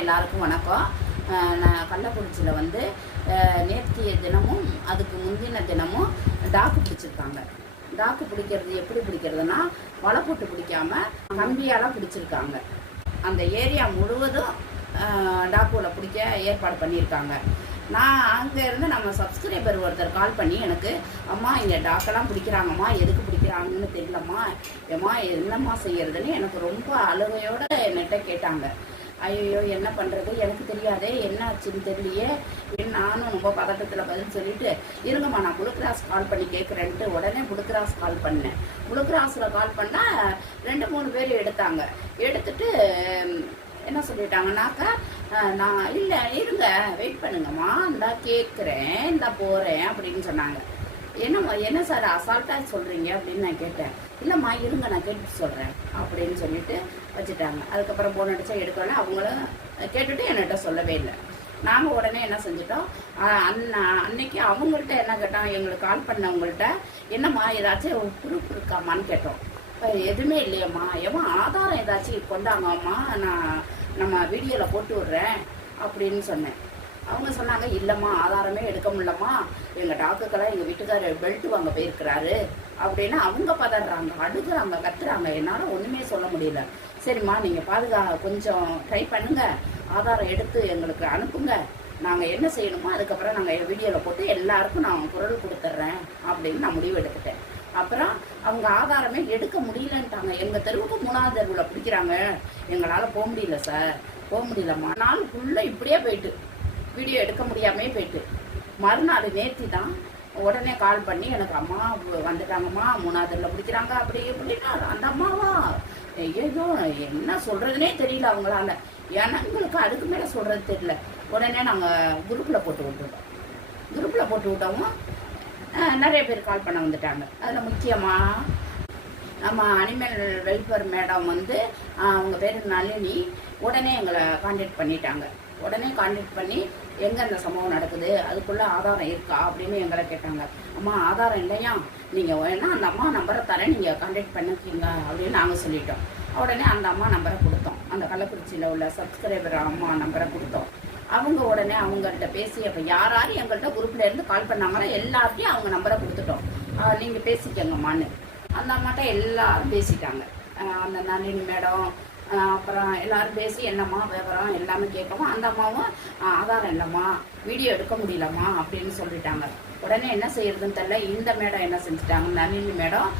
எல்லாருக்கும் வணக்கம். நான் கள்ளக்குறிச்சியில் வந்து நேற்றைய தினமும் அதுக்கு முந்தின தினமும் டாக்கு பிடிச்சிருக்காங்க. டாக்கு பிடிக்கிறது எப்படி பிடிக்கிறதுனா வலை போட்டு பிடிக்காம கம்பியால் பிடிச்சிருக்காங்க. அந்த ஏரியா முழுவதும் டாக்குவில் பிடிக்க ஏற்பாடு பண்ணியிருக்காங்க. நான் அங்கேருந்து நம்ம சப்ஸ்கிரைபர் ஒருத்தர் கால் பண்ணி எனக்கு அம்மா இங்கே டாக்கெல்லாம் பிடிக்கிறாங்கம்மா எதுக்கு பிடிக்கிறாங்கன்னு தெரியலம்மா. ஏம்மா என்னம்மா செய்யறதுன்னு எனக்கு ரொம்ப அழுகையோடு என்கிட்ட கேட்டாங்க. ஐயோ என்ன பண்ணுறது எனக்கு தெரியாதே என்ன ஆச்சுன்னு தெரியலையே. நானும் ரொம்ப பதட்டத்தில் பதில் சொல்லிட்டு இருங்கம்மா நான் புளுக்ராஸ் கால் பண்ணி கேட்குறேன்ட்டு உடனே புளுக்ராஸ் கால் பண்ணேன். புளுக்ராஸில் கால் பண்ணால் ரெண்டு மூணு பேர் எடுத்தாங்க. எடுத்துட்டு என்ன சொல்லிட்டாங்கனாக்கா நான் இல்லை இருங்க வெயிட் பண்ணுங்கம்மா இந்தா கேட்குறேன் இந்தா போகிறேன் அப்படின்னு சொன்னாங்க. என்னம்மா என்ன சார் அசால்ட்டாக சொல்கிறீங்க அப்படின்னு நான் கேட்டேன். இல்லைம்மா இருங்க நான் கேட்டு சொல்கிறேன் அப்படின்னு சொல்லிட்டு வச்சுட்டாங்க. அதுக்கப்புறம் போன் அடித்தா எடுக்கணும் அவங்களும் கேட்டுட்டு என்கிட்ட சொல்லவே இல்லை. நாங்கள் உடனே என்ன செஞ்சிட்டோம்? அண்ணா அன்ன அன்னைக்கு அவங்கள்ட்ட என்ன கேட்டோம்? எங்களுக்கு கால் பண்ணவங்கள்ட்ட என்னம்மா ஏதாச்சும் ப்ரூஃப் இருக்காமான்னு கேட்டோம். எதுவுமே இல்லையம்மா. ஏம்மா ஆதாரம் ஏதாச்சும் கொண்டாங்கம்மா? நான் நம்ம வீடியோவில் போட்டு விட்றேன் அப்படின்னு சொன்னேன். அவங்க சொன்னாங்க இல்லைம்மா ஆதாரமே எடுக்க முடியலம்மா. எங்கள் டாக்குக்கெல்லாம் எங்கள் வீட்டுக்காரர் பெல்ட் வாங்க போயிருக்கிறாரு. அப்படின்னு அவங்க பதறாங்க அழுகுறாங்க கத்துறாங்க. என்னால் ஒன்றுமே சொல்ல முடியல. சரிம்மா நீங்கள் பாதுகா கொஞ்சம் ட்ரை பண்ணுங்க. ஆதாரம் எடுத்து எங்களுக்கு அனுப்புங்க. நாங்கள் என்ன செய்யணுமோ அதுக்கப்புறம் நாங்கள் வீடியோவில் போட்டு எல்லாருக்கும் நான் குரல் கொடுத்துட்றேன். அப்படின்னு நான் முடிவு எடுத்துட்டேன். அப்புறம் அவங்க ஆதாரமே எடுக்க முடியலன்ட்டாங்க. எங்கள் தெருவுக்கு மூணாவது தெருவில் பிடிக்கிறாங்க. எங்களால் போக முடியல சார். போக முடியலம்மா. நாள் ஃபுல்லாக இப்படியே போயிட்டு வீடியோ எடுக்க முடியாமே போயிட்டு. மறுநாள் நேற்று தான் உடனே கால் பண்ணி எனக்கு அம்மா வந்துட்டாங்கம்மா மூணாவதுல பிடிக்கிறாங்க அப்படி இப்படின்னா அந்த அம்மாவா? ஏதோ என்ன சொல்கிறதுனே தெரியல அவங்களால. எனக்கு அதுக்கு மேலே சொல்றது தெரியல. உடனே நாங்கள் குரூப்பில் போட்டு விட்டுட்டோம். குரூப்பில் போட்டு விட்டவும் நிறைய பேர் கால் பண்ண வந்துட்டாங்க. அதில் முக்கியமாக நம்ம அனிமல் வெல்ஃபேர் மேடம் வந்து அவங்க பேர் நளினி உடனே எங்களை காண்டாக்ட் பண்ணிட்டாங்க. உடனே காண்டாக்ட் பண்ணி எங்கே அந்த சம்பவம் நடக்குது? அதுக்குள்ளே ஆதாரம் இருக்கா? அப்படின்னு எங்களை கேட்டாங்க. அம்மா ஆதாரம் இல்லையா? நீங்கள் வேணா அந்த அம்மா நம்பரை தரேன். நீங்கள் காண்டாக்ட் பண்ணிக்கிங்க அப்படின்னு நாங்கள் சொல்லிட்டோம். உடனே அந்த அம்மா நம்பரை கொடுத்தோம். அந்த கள்ளக்குறிச்சியில் உள்ள சப்ஸ்கிரைபர் அம்மா நம்பரை கொடுத்தோம். அவங்க உடனே அவங்கள்ட்ட பேசி அப்போ யார் யார் எங்கள்கிட்ட குரூப்ல இருந்து கால் பண்ணாங்களோ எல்லாத்தையும் அவங்க நம்பரை கொடுத்துட்டோம். நீங்கள் நீங்க பேசிக்கங்கம்மான்னு. அந்த அம்மாட்ட எல்லாரும் பேசிட்டாங்க. அந்த நளினி மேடம் அப்புறம் எல்லாரும் பேசி என்னம்மா விவரம் எல்லாமே கேட்கவும் அந்த அம்மாவும் ஆதாரம் இல்லைம்மா வீடியோ எடுக்க முடியலம்மா அப்படின்னு சொல்லிட்டாங்க. உடனே என்ன செய்யறதுன்னு தெரியல. இந்த மேடம் என்ன செஞ்சுட்டாங்க? நளினி மேடம்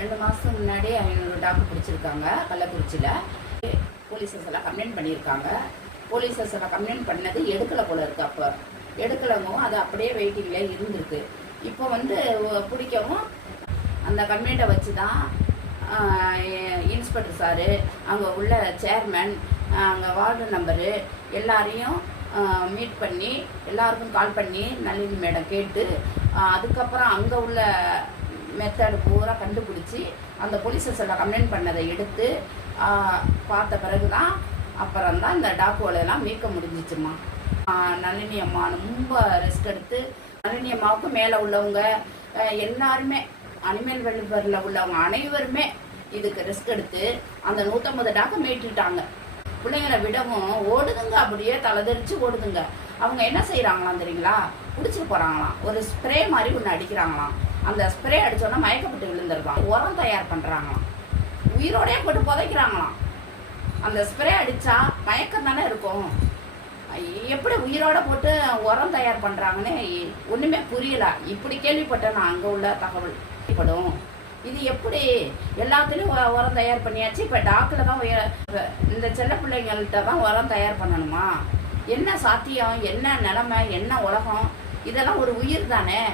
ரெண்டு மாதத்துக்கு முன்னாடி ஐநூறு டாக்டர் பிடிச்சிருக்காங்க கள்ளக்குறிச்சியில். போலீஸஸ் எல்லாம் கம்ப்ளைண்ட் பண்ணியிருக்காங்க. போலீஸஸ் எல்லாம் கம்ப்ளைண்ட் பண்ணது எடுக்கலை போல இருக்கு அப்போ. எடுக்கலங்கவும் அது அப்படியே வெயிட்டிங்கில் இருந்திருக்கு. இப்போ வந்து பிடிக்கவும் அந்த கம்ப்ளைண்ட்டை வச்சு தான் இன்ஸ்பெக்டர் சாரு அங்கே உள்ள சேர்மன் அங்கே வார்டு நம்பரு எல்லாரையும் மீட் பண்ணி எல்லாருக்கும் கால் பண்ணி நளினி மேடம் கேட்டு அதுக்கப்புறம் அங்கே உள்ள மெத்தடு பூரா கண்டுபிடிச்சி அந்த போலீஸஸ் எல்லாம் கம்ப்ளைண்ட் பண்ணதை எடுத்து பார்த்த பிறகு தான் அப்புறம் தான் இந்த டாக்குவலெல்லாம் மீட்க முடிஞ்சிச்சுமா. நளினி அம்மா ரொம்ப ரெஸ்ட் எடுத்து நளினி அம்மாவுக்கு மேலே உள்ளவங்க எல்லாருமே அனிமல் வெல்ஃபேரில் உள்ளவங்க அனைவருமே இதுக்கு ரிஸ்க் எடுத்து அந்த நூற்றம்பது டாக்கு மீட்டுட்டாங்க. பிள்ளைங்களை விடவும் ஓடுதுங்க அப்படியே தலைதெரிச்சு ஓடுதுங்க. அவங்க என்ன செய்கிறாங்களாம் தெரியுங்களா? பிடிச்சிட்டு போகிறாங்களாம் ஒரு ஸ்ப்ரே மாதிரி ஒன்று அடிக்கிறாங்களாம். அந்த ஸ்ப்ரே அடிச்சோன்னா மயக்கப்பட்டு விழுந்துருவாங்க உரம் தயார் பண்ணுறாங்களாம் உயிரோடய போட்டு புதைக்கிறாங்களாம். அந்த ஸ்ப்ரே அடிச்சா மயக்கம் தானே இருக்கும். எப்படி உயிரோட போட்டு உரம் தயார் பண்றாங்கன்னு ஒண்ணுமே புரியல. இப்படி கேள்விப்பட்டேன் நான் அங்க உள்ள தகவல். படும் இது எப்படி எல்லாத்துலேயும் உரம் தயார் பண்ணியாச்சு? இப்போ டாக்டர் தான் இந்த செல்ல பிள்ளைங்கள்ட்ட தான் உரம் தயார் பண்ணணுமா? என்ன சாத்தியம்? என்ன நிலமை? என்ன உலகம்? இதெல்லாம் ஒரு உயிர் தானே?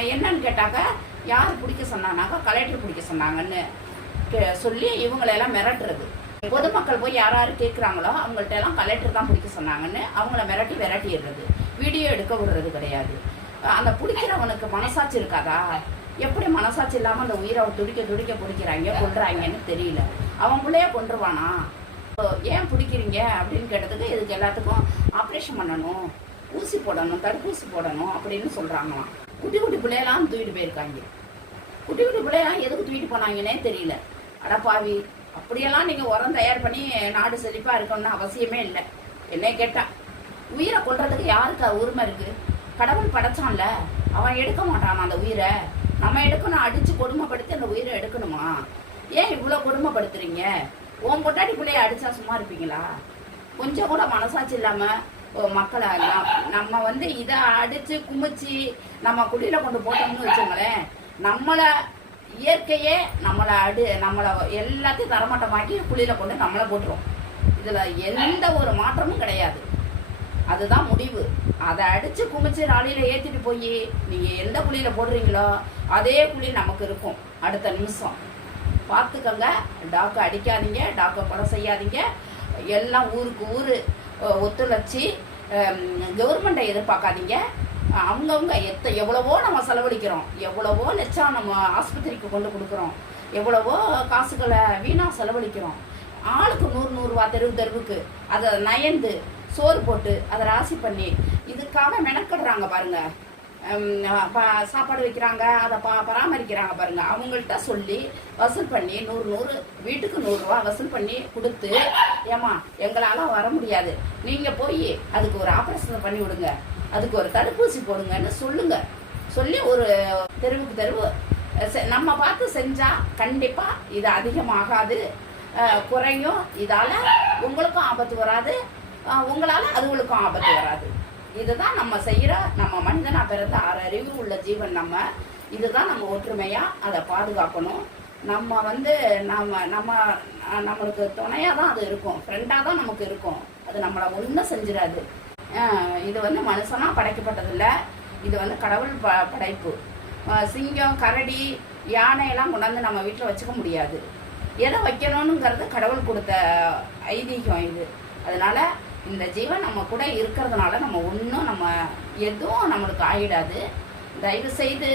என்னன்னு கேட்டாக்க யார் பிடிக்க சொன்னானாக்கா கலெக்டர் பிடிக்க சொன்னாங்கன்னு கே- சொல்லி இவங்களெல்லாம் மிரட்டுறது. பொதுமக்கள் போய் யார் யார் கேட்குறாங்களோ அவங்கள்ட்ட எல்லாம் கலெக்டர் தான் பிடிக்க சொன்னாங்கன்னு அவங்கள மிரட்டி விரட்டிடுறது. வீடியோ எடுக்க விடுறது கிடையாது. அந்த பிடிக்கிறவனுக்கு மனசாட்சி இருக்காதா? எப்படி மனசாட்சி இல்லாமல் அந்த உயிரை துடிக்க துடிக்க பிடிக்கிறாங்க கொண்டுறாங்கன்னு தெரியல. அவன் பிள்ளைய கொண்டுருவானா ஏன் பிடிக்கிறீங்க? அப்படின்னு கேட்டதுக்கு இதுக்கு எல்லாத்துக்கும் ஆப்ரேஷன் பண்ணணும் ஊசி போடணும் தடுப்பூசி போடணும் அப்படின்னு சொல்கிறாங்களாம் குட்டி குட்டி பிள்ளையெல்லாம் தூக்கிட்டு போயிருக்காங்க. குட்டி குட்டி பிள்ளையெல்லாம் எதுக்கு தூக்கிட்டு போனாங்கன்னே தெரியல. அடப்பாவி அப்படியெல்லாம் நீங்கள் உரம் தயார் பண்ணி நாடு செழிப்பாக இருக்கணும்னு அவசியமே இல்லை. என்னை கேட்டா உயிரை கொள்றதுக்கு யாருக்கு உரிமை இருக்குது கடவுள் படைச்சான்ல அவன் எடுக்க மாட்டான் அந்த உயிரை. நம்ம எடுக்கணும் அடிச்சு கொடுமைப்படுத்தி அந்த உயிரை எடுக்கணுமா? ஏன் இவ்வளோ கொடுமைப்படுத்துறீங்க? உன் பொட்டாடி பிள்ளைய அடிச்சா சும்மா இருப்பீங்களா? கொஞ்சம் கூட மனசாட்சி இல்லாம ஓ, மக்களை நம்ம வந்து இதை அடிச்சு குமிச்சு நம்ம குடியில கொண்டு போட்டோம்னு வச்சுங்களேன் நம்மள இயற்கையே நம்மளை அடு நம்மளை எல்லாத்தையும் தரமட்டமாக்கி குழியில கொண்டு நம்மளை போட்டுரும். இதுல எந்த ஒரு மாற்றமும் கிடையாது. அதுதான் முடிவு. அதை அடிச்சு குமிச்சு ராலியில ஏத்திட்டு போய் நீங்க எந்த குழியில போடுறீங்களோ அதே குழி நமக்கு இருக்கும். அடுத்த நிமிஷம். பார்த்துக்கங்க. டாக்கை அடிக்காதீங்க. டாக்கை கொலை செய்யாதீங்க. எல்லாம் ஊருக்கு ஊர் ஒத்துழைச்சி கவர்மெண்ட்டை எதிர்பார்க்காதீங்க. அவங்கவுங்க எத்த எவ்வளவோ நம்ம செலவழிக்கிறோம். எவ்வளவோ லட்சம் நம்ம ஆஸ்பத்திரிக்கு கொண்டு கொடுக்குறோம். எவ்வளவோ காசுகளை வீணாக செலவழிக்கிறோம். ஆளுக்கு நூறு நூறுரூவா தெருவு தெருவுக்கு. அதை நயந்து சோறு போட்டு அதை ராசி பண்ணி இதுக்காக மெனக்கடுறாங்க பாருங்க. ப- சாப்பாடு வைக்கிறாங்க அதை பா பராமரிக்கிறாங்க பாருங்க. அவங்கள்ட்ட சொல்லி வசூல் பண்ணி நூறு நூறு வீட்டுக்கு நூறுரூவா வசூல் பண்ணி கொடுத்து ஏமா எங்களால் வர முடியாது. நீங்கள் போய் அதுக்கு ஒரு ஆப்ரேஷன் பண்ணி விடுங்க. அதுக்கு ஒரு தடுப்பூசி போடுங்கன்னு சொல்லுங்க. சொல்லி ஒரு தெருவுக்கு தெருவு செ- நம்ம பார்த்து செஞ்சால் கண்டிப்பாக இது அதிகமாகாது. குறையும். இதால் உங்களுக்கும் ஆபத்து வராது. உங்களால் அதுகளுக்கும் ஆபத்து வராது. இதுதான் நம்ம செய்கிற நம்ம மனிதனாக பிறந்த ஆறு அறிவு உள்ள ஜீவன் நம்ம. இதுதான் நம்ம ஒற்றுமையாக அதை பாதுகாக்கணும். நம்ம வந்து நம்ம நம்ம நம்மளுக்கு துணையாக தான் அது இருக்கும். ஃப்ரெண்டாக தான் நமக்கு இருக்கும். அது நம்மளை ஒன்றும் செஞ்சிடாது. இது வந்து மனுஷனாக படைக்கப்பட்டதில்லை. இது வந்து கடவுள் ப படைப்பு. சிங்கம் கரடி யானையெல்லாம் கொண்டாந்து நம்ம வீட்டில் வச்சுக்க முடியாது. எதை வைக்கணுங்கிறது கடவுள் கொடுத்த ஐதீகம் இது. அதனால் இந்த ஜீவன் நம்ம கூட இருக்கிறதுனால நம்ம ஒன்றும் நம்ம எதுவும் நம்மளுக்கு ஆயிடாது. தயவு செய்து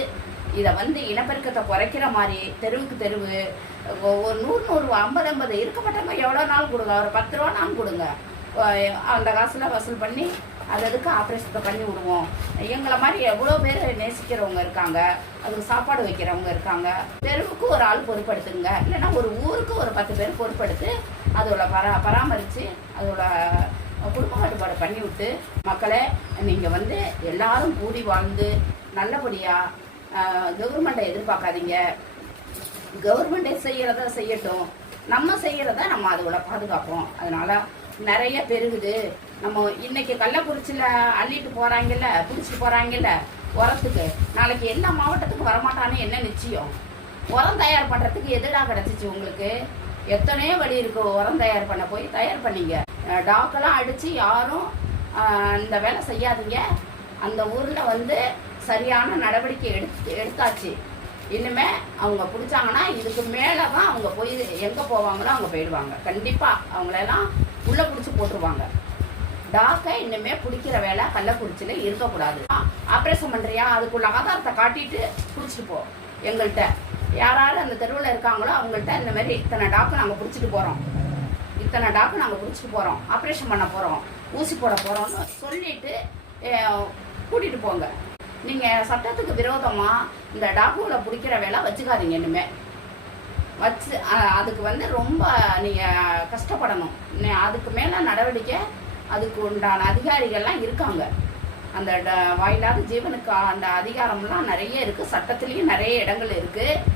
இதை வந்து இனப்பெருக்கத்தை குறைக்கிற மாதிரி தெருவுக்கு தெருவு ஒரு நூறு நூறு ஐம்பது ஐம்பது இருக்கப்பட்டவங்க எவ்வளோ நாள் கொடுங்க? ஒரு பத்து ரூபா நாள் கொடுங்க. அந்த காசில் வசூல் பண்ணி அது அதுக்கு ஆப்ரேஷத்தை பண்ணி விடுவோம்? எங்களை மாதிரி எவ்வளோ பேர் நேசிக்கிறவங்க இருக்காங்க அதுக்கு சாப்பாடு வைக்கிறவங்க இருக்காங்க. தெருவுக்கு ஒரு ஆள் பொறுப்படுத்துங்க இல்லைன்னா ஒரு ஊருக்கு ஒரு பத்து பேர் பொறுப்படுத்து அதோட பரா பராமரித்து அதோட குடும்ப கட்டுப்பாடு பண்ணி விட்டு மக்களை நீங்கள் வந்து எல்லாரும் கூடி வாழ்ந்து நல்லபடியாக கவர்மெண்ட்டை எதிர்பார்க்காதீங்க. கவர்மெண்டே செய்யறத செய்யட்டும். நம்ம செய்யறத நம்ம அதோட பாதுகாப்போம். அதனால நிறைய பெருகுது. நம்ம இன்னைக்கு கள்ளக்குறிச்சியில அள்ளிட்டு போறாங்கல்ல பிடிச்சிட்டு போறாங்கல்ல உரத்துக்கு. நாளைக்கு என்ன மாவட்டத்துக்கு வரமாட்டான்னு என்ன நிச்சயம்? உரம் தயார் பண்றதுக்கு எதுடா கிடச்சிச்சு உங்களுக்கு? எத்தனையோ வழி இருக்கு உரம் தயார் பண்ண போய் தயார் பண்ணீங்க. டாக்கெல்லாம் அடித்து யாரும் இந்த வேலை செய்யாதீங்க. அந்த ஊரில் வந்து சரியான நடவடிக்கை எடுத்து எடுத்தாச்சு. இனிமே அவங்க பிடிச்சாங்கன்னா இதுக்கு மேலே தான் அவங்க போய் எங்கே போவாங்களோ அவங்க போயிடுவாங்க. கண்டிப்பாக அவங்களெல்லாம் உள்ளே பிடிச்சி போட்டுருவாங்க. டாக்கை இனிமே பிடிக்கிற வேலை கள்ளக்குறிச்சியில் இருக்கக்கூடாது. ஆப்ரேஷன் பண்ணுறியா அதுக்குள்ள ஆதாரத்தை காட்டிட்டு பிடிச்சிட்டு போ. எங்கள்கிட்ட யாராவது அந்த தெருவில் இருக்காங்களோ அவங்கள்ட்ட இந்த மாதிரி இத்தனை டாக்கு நாங்கள் பிடிச்சிட்டு போகிறோம் இத்தனை டாக்கு நாங்கள் பிடிச்சிட்டு போகிறோம் ஆப்ரேஷன் பண்ண போகிறோம் ஊசி போட போகிறோம்னு சொல்லிட்டு கூட்டிகிட்டு போங்க. நீங்கள் சட்டத்துக்கு விரோதமாக இந்த டாக்குவில் பிடிக்கிற வேலை வச்சுக்காதீங்க இனிமேல் வச்சு அதுக்கு வந்து ரொம்ப நீங்கள் கஷ்டப்படணும். அதுக்கு மேலே நடவடிக்கை அதுக்கு உண்டான அதிகாரிகள்லாம் இருக்காங்க. அந்த ட- வாயில்லாத ஜீவனுக்கு அந்த அதிகாரம்லாம் நிறைய இருக்குது சட்டத்துலேயும் நிறைய இடங்கள் இருக்குது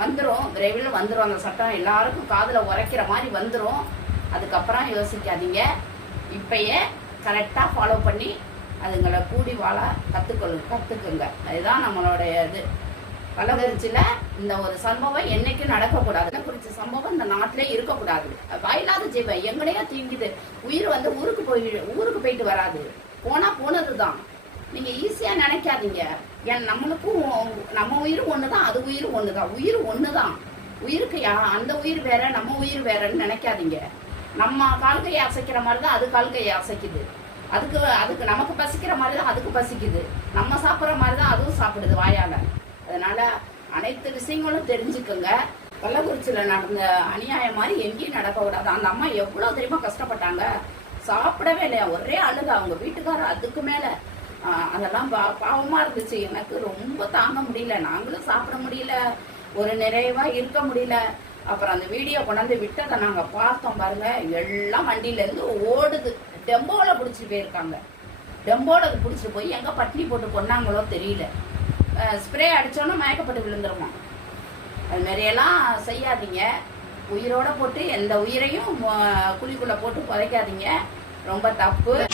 வந்துடும் விரைவில் வந்துடும் அந்த சட்டம் எல்லாருக்கும் காதில் உரைக்கிற மாதிரி வந்துடும் அதுக்கப்புறம் யோசிக்காதீங்க. இப்பயே கரெக்டாக ஃபாலோ பண்ணி அதுங்களை கூடி வாழ கற்றுக்கொள்ளு கற்றுக்குங்க அதுதான் நம்மளுடைய இது. கள்ளக்குறிச்சியில இந்த ஒரு சம்பவம் என்னைக்கும் நடக்கக்கூடாது? கள்ளக்குறிச்சி சம்பவம்? இந்த நாட்டிலே இருக்கக்கூடாது. வாயில்லாத ஜீவன் எங்களையா தீங்குது. உயிர் வந்து ஊருக்கு போய் ஊருக்கு போயிட்டு வராது. போனால் போனது தான் நீங்கள் ஈஸியாக நினைக்காதீங்க. ஏன் நம்மளுக்கும் நம்ம நம்ம ஒன்று ஒண்ணுதான் அது உயிர் ஒண்ணுதான். உயிர் ஒண்ணுதான். உயிருக்கு யா அந்த உயிர் வேற நம்ம உயிர் வேறன்னு நினைக்காதீங்க. நம்ம கால்கையை அசைக்கிற மாதிரி தான் அது கால்கையை அசைக்குது. அதுக்கு அதுக்கு நமக்கு பசிக்கிற மாதிரி தான் அதுக்கு பசிக்குது. நம்ம சாப்பிட்ற மாதிரி தான் அதுவும் சாப்பிடுது வாயால. அதனால அனைத்து விஷயங்களும் தெரிஞ்சுக்கோங்க. கள்ளக்குறிச்சியில் நடந்த அநியாயம் மாதிரி எங்கேயும் நடக்கக்கூடாது. அந்த அம்மா எவ்வளோ தெரியுமா கஷ்டப்பட்டாங்க. சாப்பிடவே இல்லையா? ஒரே அழுது அவங்க வீட்டுக்காரர் அதுக்கு மேலே. அதெல்லாம் பா- பாவமா இருந்துச்சு. எனக்கு ரொம்ப தாங்க முடியல. நாங்களும் சாப்பிட முடியல. ஒரு நிறைவா இருக்க முடியல. அப்புறம் அந்த வீடியோ கொண்டாந்து விட்டதை நாங்க பார்த்தோம் பாருங்க. எல்லாம் வண்டியில இருந்து ஓடுது. டெம்போவில் பிடிச்சிட்டு போயிருக்காங்க. டெம்போவில் அது பிடிச்சிட்டு போய் எங்கே பட்டினி போட்டு கொண்டாங்களோ தெரியல. ஸ்ப்ரே அடித்தோன்னா மயக்கப்பட்டு விழுந்துருமா. அது மாதிரியெல்லாம் செய்யாதீங்க. உயிரோட போட்டு எந்த உயிரையும் ம- குழிக்குள்ள போட்டு புதைக்காதீங்க. ரொம்ப தப்பு.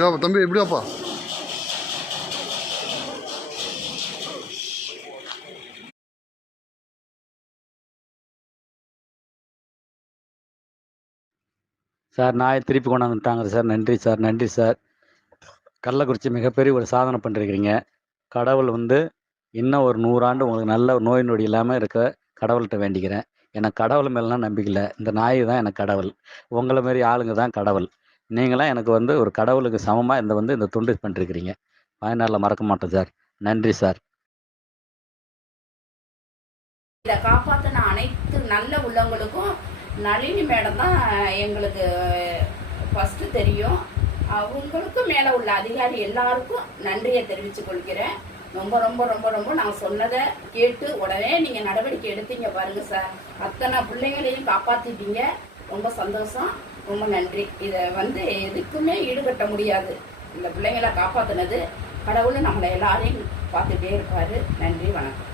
எப்படியாப்பா தம்பி எப்படியாப்பா? சார் நாயை திருப்பி கொண்டாந்து தாங்க சார். நன்றி சார் நன்றி சார். கள்ளக்குறிச்சி மிகப்பெரிய ஒரு சாதனை பண்ணிருக்கிறீங்க. கடவுள் வந்து இன்னும் ஒரு நூறாண்டு உங்களுக்கு நல்ல நோய் நொடி இல்லாமல் இருக்க கடவுள்கிட்ட வேண்டிக்கிறேன். எனக்கு கடவுள் மேலாம் நம்பிக்கை இல்லை. இந்த நாய் தான் எனக்கு கடவுள். உங்களை மாரி ஆளுங்க தான் கடவுள். நீங்களாம் எனக்கு வந்து ஒரு கடவுளுக்கு சமமாக இந்த வந்து இந்த தொண்டு பண்ணிருக்கிறீங்க பயனாளில் மறக்க மாட்டேன் சார். நன்றி சார். இதை காப்பாற்றின அனைத்து நல்ல உள்ளவங்களுக்கும் நளினி மேடம் தான் எங்களுக்கு ஃபஸ்ட்டு தெரியும். அவங்களுக்கும் மேலே உள்ள அதிகாரி எல்லாருக்கும் நன்றியை தெரிவித்துக் கொள்கிறேன். ரொம்ப ரொம்ப ரொம்ப ரொம்ப நான் சொன்னதை கேட்டு உடனே நீங்கள் நடவடிக்கை எடுத்தீங்க பாருங்கள் சார். அத்தனை பிள்ளைங்களையும் காப்பாற்றிட்டீங்க ரொம்ப சந்தோஷம். ரொம்ப நன்றி. இதை வந்து எதுக்குமே ஈடுகட்ட முடியாது. இந்த பிள்ளைங்களை காப்பாற்றினது கடவுள் நம்மளை எல்லாரையும் பார்த்துட்டே இருப்பார். நன்றி வணக்கம்.